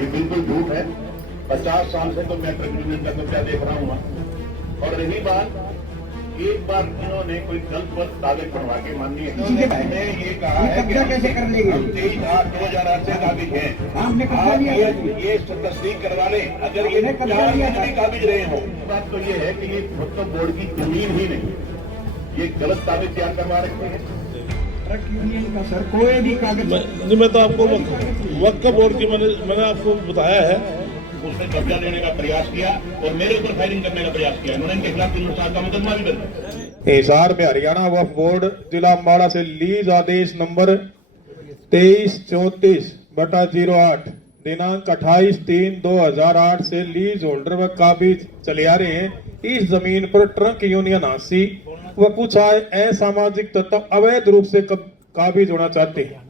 ये बिल्कुल झूठ है। 50 साल से तो मैं ट्रक यूनियन का कब्जा देख रहा हूँ। और रही बात, एक बार इन्होंने कोई गलत कागज बनवा के माननीय मैंने ये कहा है कि कैसे कर लेंगे? हम 23/8/2008 से काबिज हैं। आप ये तस्दीक करवा लें। अगर ये 4 महीने काबिज रहे हो, बात तो ये है कि ये मतलब बोर्ड की जमीन ही नहीं, ये गलत कागज तैयार करवा रखे हैं। ट्रक यूनियन का सर कोई भी कागज नहीं, मैं तो आपको वक्फ बोर्ड की मैंने आपको बताया है, उसने कब्जा लेने का प्रयास किया और मेरे ऊपर फायरिंग करने का प्रयास किया। उन्होंने इनके खिलाफ 307 का मुकदमा भी दर्ज। हिसार में हरियाणा वक्फ बोर्ड जिला अम्बाड़ा से लीज आदेश नंबर 2334/08 दिनांक 28/3/2008 से लीज होल्डर व काबिज चले आ रहे हैं। इस जमीन पर ट्रक यूनियन हांसी व कुछ असामाजिक तत्व अवैध रूप से काबिज होना चाहते हैं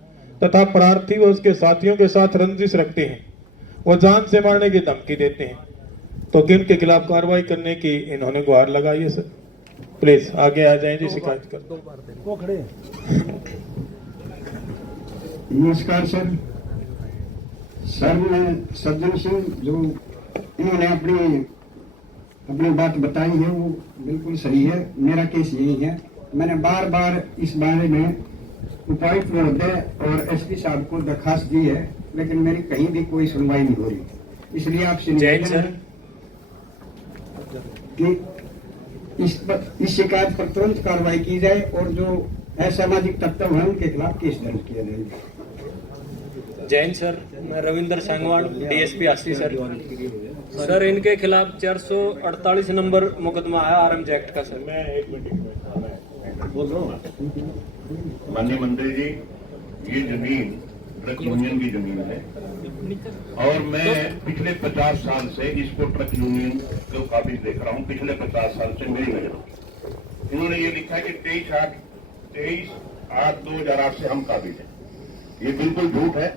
तथा प्रार्थी व उसके साथियों के साथ रंजिश रखते हैं, वो जान से मारने की धमकी देते हैं। तो किन के खिलाफ कार्रवाई करने की इन्होंने गुहार लगाई है। सर प्लीज आगे आ जाएं जी, शिकायत कर। नमस्कार सर। मैं सज्जन सिंह, जो इन्होंने अपनी बात बताई है वो बिल्कुल सही है। मेरा केस यही है। मैंने बार बार इस बारे में उपायुक्त महोदय और एसपी साहब को दरखास्त दी है, लेकिन मेरी कहीं भी कोई सुनवाई नहीं हो रही। इसलिए आपसे निवेदन है कि इस शिकायत पर तुरंत कार्रवाई की जाए और जो असामाजिक तत्व हैं उनके खिलाफ केस दर्ज किया जाएगा। जैन सर, मैं Ravindra Sangwan, DSP Hansi sir. Sir इनके खिलाफ 448 नंबर मुकदमा है आर्म्स एक्ट का। सर मैं 1 मिनट बोल रहा हूँ। माननीय मंत्री जी, ये जमीन ट्रक यूनियन की जमीन है और मैं पिछले 50 साल से इसको ट्रक यूनियन को काबिज देख रहा हूँ। पिछले 50 साल से मेरी नजर। इन्होंने ये लिखा है कि 23/8/2008 से हम काबिज हैं। ये बिल्कुल झूठ है।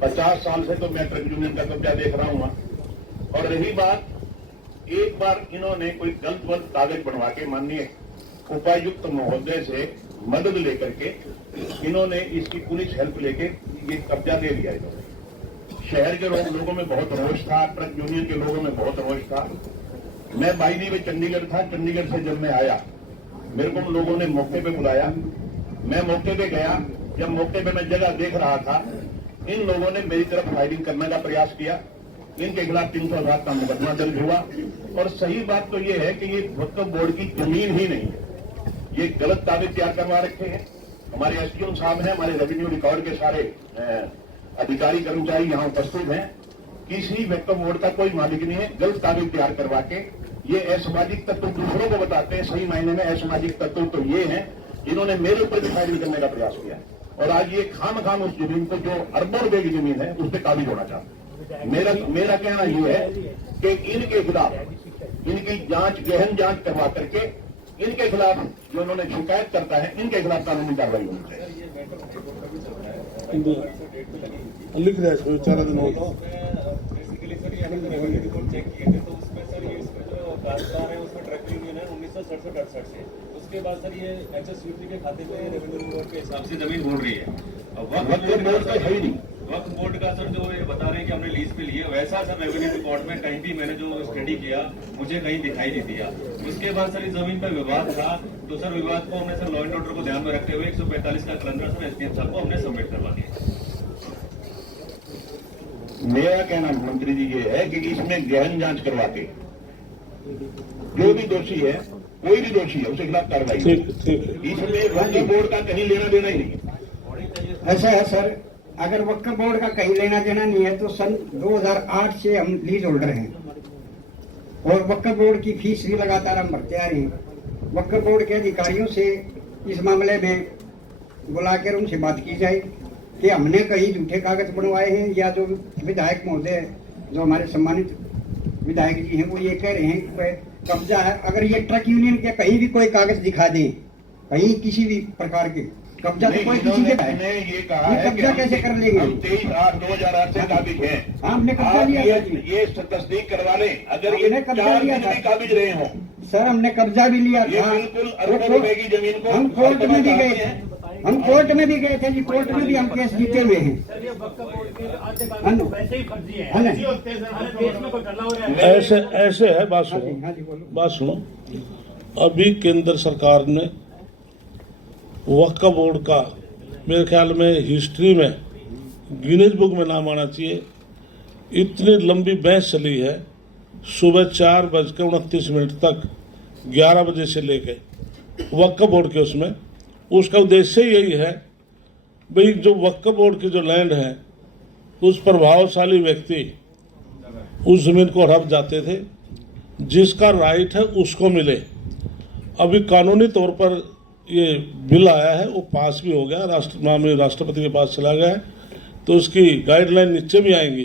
50 साल से तो मैं ट्रक यूनियन का कब्जा देख रहा हूँ। और रही बात, एक बार इन्होंने कोई गलत कागज बनवा के माननीय उपायुक्त महोदय से मदद लेकर के इन्होंने इसकी पुलिस हेल्प लेके ये कब्जा ले लिया। इन्होंने शहर के लोगों में बहुत रोष था, ट्रक यूनियन के लोगों में बहुत रोष था। मैं बाइनी में चंडीगढ़ था। चंडीगढ़ से जब मैं आया, मेरे को उन लोगों ने मौके पे बुलाया। मैं मौके पे गया। जब मौके पे मैं जगह देख रहा था, इन लोगों ने मेरी तरफ फायरिंग करने का प्रयास किया। इनके खिलाफ 307 का मुकदमा दर्ज हुआ। और सही बात तो ये है कि ये वक्फ बोर्ड की जमीन ही नहीं है, ये गलत कागज तैयार करवा रखे हैं। हमारे एसडीएम साहब हैं, हमारे रेवेन्यू रिकॉर्ड के सारे अधिकारी कर्मचारी यहाँ उपस्थित हैं। किसी वक्फ बोर्ड का कोई मालिक नहीं है। गलत कागज तैयार करवा के ये असामाजिक तत्व दूसरों को बताते हैं। सही मायने में असामाजिक तत्व तो ये हैं, इन्होंने मेरे ऊपर भी फायरिंग करने का प्रयास किया और आज ये खाम उस जमीन को, जो अरबों रुपए की जमीन है, उस पर काबिज होना चाहते हैं। मेरा कहना ये है कि इनके खिलाफ इनकी जांच, गहन जांच करवा करके इनके खिलाफ जो उन्होंने शिकायत करता है, इनके खिलाफ कानूनी कार्रवाई होनी चाहिए। लिख रहा है 4 दिन हो गए। चेक किए थे तो उसमें सर ये इसमें जो कारोबार है उसमें ट्रक यूनियन है 1967-68 से। उसके बाद सर ये एचएसयूटी के खाते में रेवेन्यू बोर्ड के हिसाब से जमीन बोल रही है। वक्फ बोर्ड का है ही नहीं। वक्फ बोर्ड का सर जो ये बता रहे हैं कि हमने लीज पे लिए, वैसा सर रेवेन्यू रिकॉर्ड में कहीं भी मैंने जो स्टडी किया मुझे कहीं दिखाई नहीं दिया। उसके बाद सर इस जमीन पर विवाद था, तो सर विवाद को हमने सर लॉ एंड ऑर्डर को ध्यान में रखते हुए 145 का कैलेंडर सर एसडीएम साहब को हमने सबमिट करवा दिया। मेरा कहना मंत्री जी ये है कि इसमें गहन जांच करवा के जो भी दोषी है, कोई भी दोषी है, उसके खिलाफ कार्रवाई। इसमें वक्फ बोर्ड का कहीं लेना देना ही नहीं है। ऐसा है सर, अगर वक्फ बोर्ड का कहीं लेना देना नहीं है तो सन 2008 से हम लीज होल्डर हैं और वक्फ बोर्ड की फीस भी लगातार हम भरते आ रहे हैं। वक्फ बोर्ड के अधिकारियों से इस मामले में बुलाकर उनसे बात की जाए कि हमने कहीं झूठे कागज बनवाए हैं, या जो विधायक महोदय, जो हमारे सम्मानित विधायक जी हैं, वो ये कह रहे हैं कि कब्जा है। अगर ये ट्रक यूनियन के कहीं भी कोई कागज दिखा दे, कहीं किसी भी प्रकार के कब्जा, तो कोई किसी के मैंने ये कहा है कि कब्जा कैसे कर लेंगे? हम 23/8/2008 से काबिज हैं। हमने कब्जा लिया था जी। ये तस्दीक करवा लें। अगर ये 4 महीने काबिज रहे हों, सर हमने कब्जा भी लिया ये था। बिल्कुल अरबों रुपए की जमीन को हम कोर्ट में भी गए थे। हम कोर्ट में भी गए थे जी, कोर्ट में भी हम केस जीते हुए हैं। ऐसे ऐसे है, बात हाँ जी, सुनो, हाँ जी, बोलो। बात सुनो। अभी केंद्र सरकार ने वक्फ बोर्ड का मेरे ख्याल में हिस्ट्री में गिनीज बुक में नाम आना चाहिए। इतनी लंबी बहस चली है, सुबह 4:29 तक, 11 बजे से लेके वक्फ बोर्ड के उसमें। उसका उद्देश्य यही है भाई, जो वक्फ बोर्ड की जो लैंड है, उस प्रभावशाली व्यक्ति उस जमीन को हड़प जाते थे, जिसका राइट है उसको मिले। अभी कानूनी तौर पर ये बिल आया है, वो पास भी हो गया, माननीय राष्ट्रपति के पास चला गया है, तो उसकी गाइडलाइन नीचे भी आएंगी।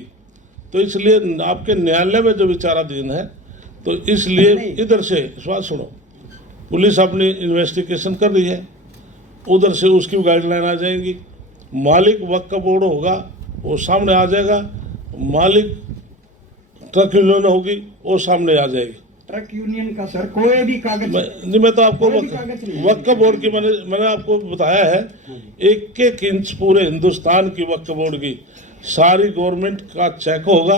तो इसलिए आपके न्यायालय में जो विचाराधीन है, तो इसलिए इधर से बात सुनो, पुलिस अपनी इन्वेस्टिगेशन कर रही है, उधर से उसकी गाइडलाइन आ जाएंगी। मालिक वक्फ बोर्ड होगा वो सामने आ जाएगा, मालिक ट्रक यूनियन होगी वो सामने आ जाएगी। ट्रक यूनियन का सर कोई भी कागज मैं तो आपको कोई भी कागज नहीं है। वक्फ बोर्ड की मैंने आपको बताया है, 1-1 इंच पूरे हिंदुस्तान की वक्फ बोर्ड की सारी गवर्नमेंट का चेक होगा।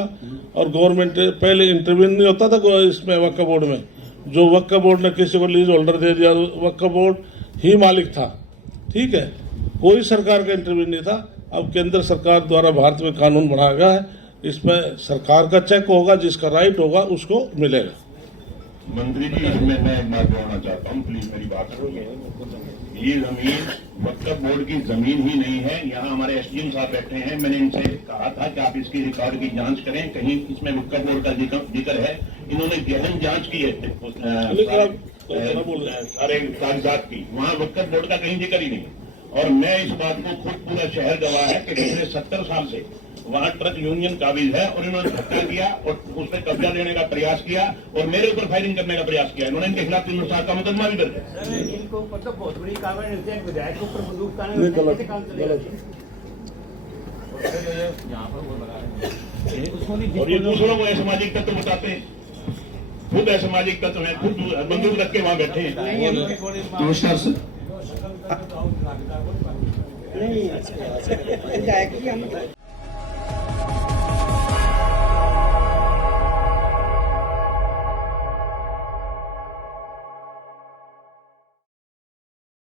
और गवर्नमेंट पहले इंटरव्यू नहीं होता था इसमें वक्फ बोर्ड में, जो वक्फ बोर्ड ने किसी को लीज होल्डर दे दिया, वक्फ बोर्ड ही मालिक था, ठीक है, कोई सरकार का इंटरव्यू नहीं था। अब केंद्र सरकार द्वारा भारत में कानून बनाया गया है, इसमें सरकार का चेक होगा, जिसका राइट होगा उसको मिलेगा। मंत्री जी, इसमें मैं एक बात जोड़ना चाहता हूँ, प्लीज मेरी बात सुनिए। ये जमीन वक्फ बोर्ड की जमीन ही नहीं है। यहाँ हमारे एसडीएम साहब बैठे हैं, मैंने इनसे कहा था कि आप इसकी रिकॉर्ड की जांच करें, कहीं इसमें वक्फ बोर्ड का जिक्र है। इन्होंने गहन जांच की है सारे कागजात की, वहाँ वक्फ बोर्ड का कहीं जिक्र ही नहीं। और मैं इस बात को खुद पूरा शहर गवाह है कि पिछले 70 साल से वहाँ ट्रक यूनियन काबिज है, और इन्होंने धक्का किया और उस पर कब्जा लेने का प्रयास किया और मेरे ऊपर फायरिंग करने का प्रयास किया। इन्होंने इनके खिलाफ 307 का मुकदमा भी दर्ज है। इनको मतलब बहुत बड़ी कार्रवाई होती है, विधायक के ऊपर बंदूक ताने कैसे काम चलेगा? और ये दूसरों को असामाजिक तत्व बताते हैं, खुद असामाजिक तत्व है, खुद बंदूक रख के वहाँ बैठे हैं। नमस्कार सर। नहीं, विधायक जी हम